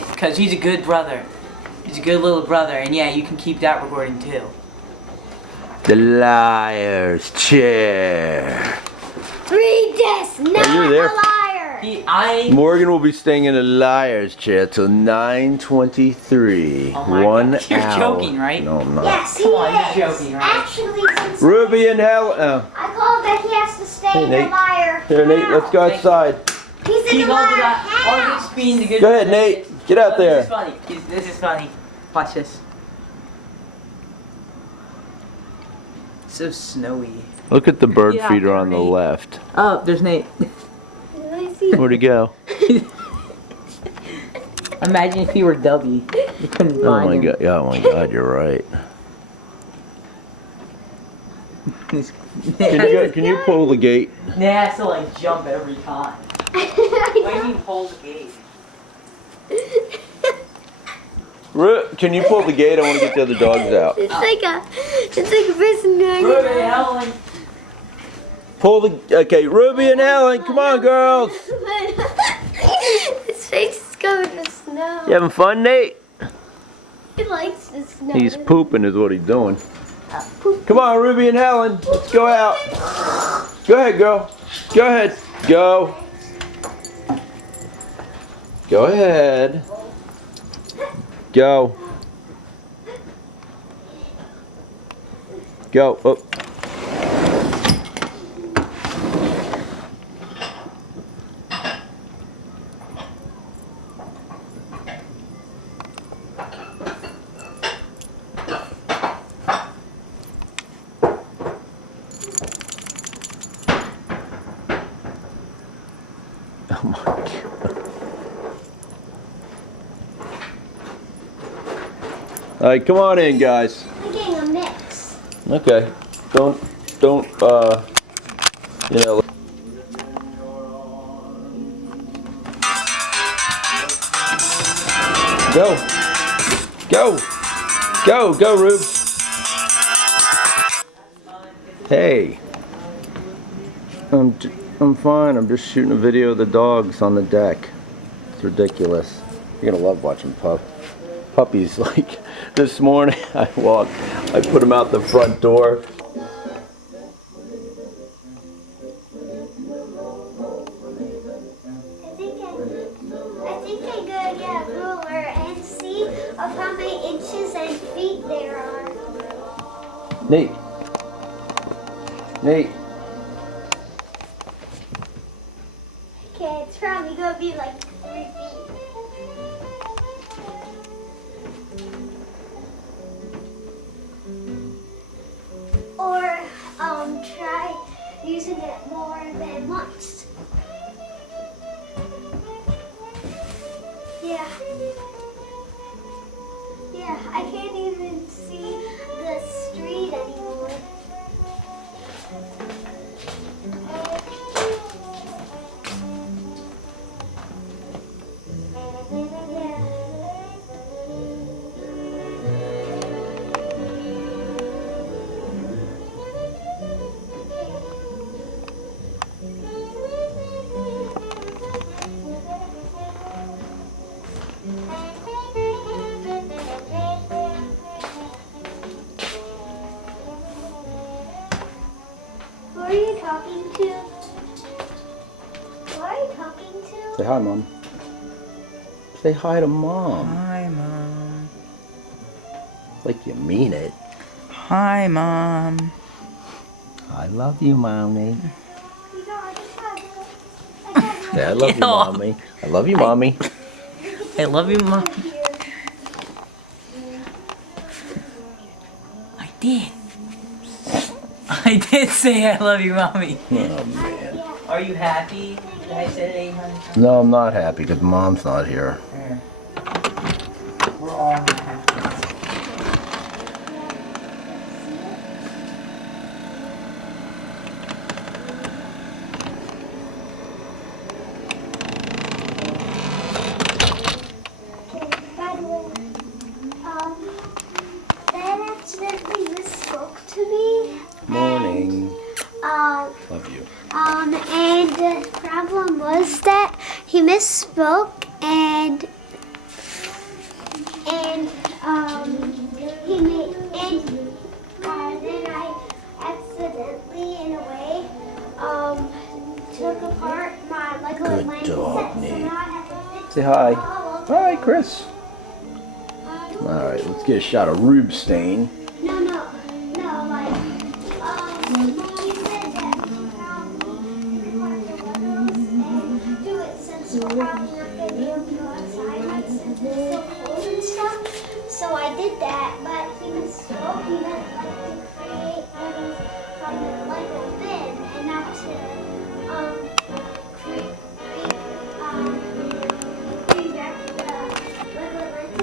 Because he's a good brother. He's a good little brother, and yeah, you can keep that recording too. The liar's chair. Read this, not you're there. a liar. Morgan will be staying in a liar's chair till 9:23. Oh my 1 God. You're hour. joking, right? No, I'm not. Yes, he Come on, is. you're joking, right? Actually, since Ruby and Helen. I called that he has to stay Hey, in Nate. the liar. Here, Nate. Let's go outside. He's in He's the all liar about house. always being the good. Go ahead, Nate. Get out there. This is funny. This is funny. Watch this. So snowy. Look at the bird Yeah, feeder on the Nate. left. Oh, there's Nate. Let me see. Where'd he go? Imagine if he were Dubby. You couldn't Oh find my him. god. Yeah, oh my god, you're right. Can you pull the gate? Nate has to like jump every time. Why do you mean hold the gate? Can you pull the gate? I want to get the other dogs out. It's like a person doing Ruby, Helen. Pull the. Okay, Ruby and Helen, come on, girls. His face is covered with snow. You having fun, Nate? He likes the snow. He's pooping, is what he's doing. Come on, Ruby and Helen, let's go out. Go ahead, girl. Go ahead. Go. Go ahead. Go. Go. Oh. Oh my God. All right, come on in, guys. I'm getting a mix. Okay. Don't, you know. Go. Go. Go, go, Rubes. Hey. I'm fine. I'm just shooting a video of the dogs on the deck. It's ridiculous. You're gonna love watching puppies. Like this morning, I put them out the front door. I think I'm gonna get a ruler and see of how many inches and feet there are. Nate. Nate. Okay, it's probably gonna be like 3 feet. Or try using it more than once. Yeah. Yeah, I can't even see the street anymore. Who are you talking to? Who are you talking to? Say hi, Mom. Say hi to Mom. Hi, Mom. Like you mean it. Hi, Mom. I love you, Mommy. You know, I just had to. Yeah, I love you, Ew. Mommy. I love you, Mommy. I love you, Mom. I did. I did say I love you, Mommy. Oh, man. Are you happy that I said 800? No, I'm not happy because Mom's not here. We're all happy. By the way, Dad accidentally misspoke to me. Morning. Love you. And the problem was that he misspoke and my like a Good blanket dog, set, so Nate. now I have to fix Say hi. all of Hi, Chris. it. All right, let's get a shot of Rube stain.